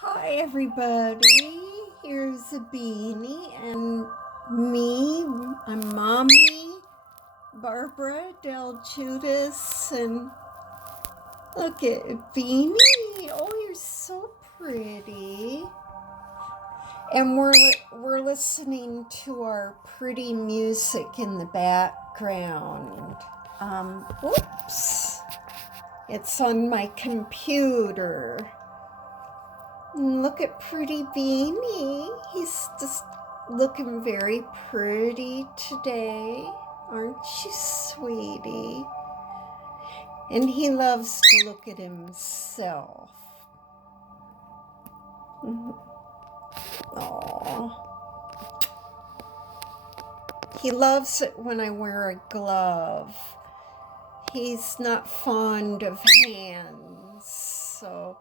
Hi everybody, here's a Beanie and me, I'm Mommy, Barbara Del Judas, and look at Beanie, oh you're so pretty. And we're listening to our pretty music in the background. Whoops, it's on my computer. Look at pretty Beanie. He's just looking very pretty today. Aren't you, sweetie? And he loves to look at himself. Aww. He loves it when I wear a glove. He's not fond of hands, so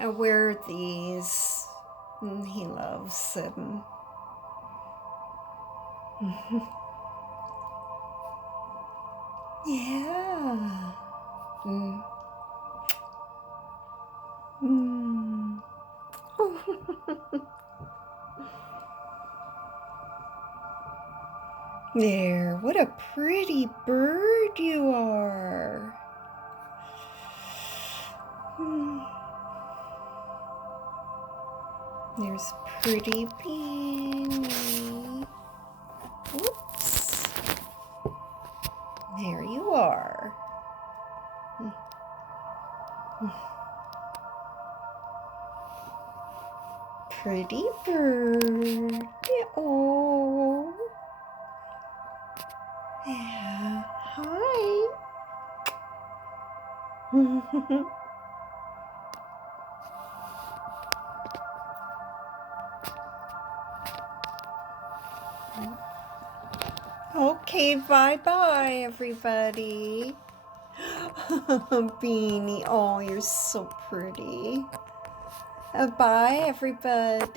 I wear these, and he loves them. Yeah. There, what a pretty bird you are. There's pretty Beanie. Whoops. There you are. Pretty bird. Yeah. Oh. Yeah. Hi. Okay, bye-bye, everybody. Beanie, oh, you're so pretty. Bye, everybody.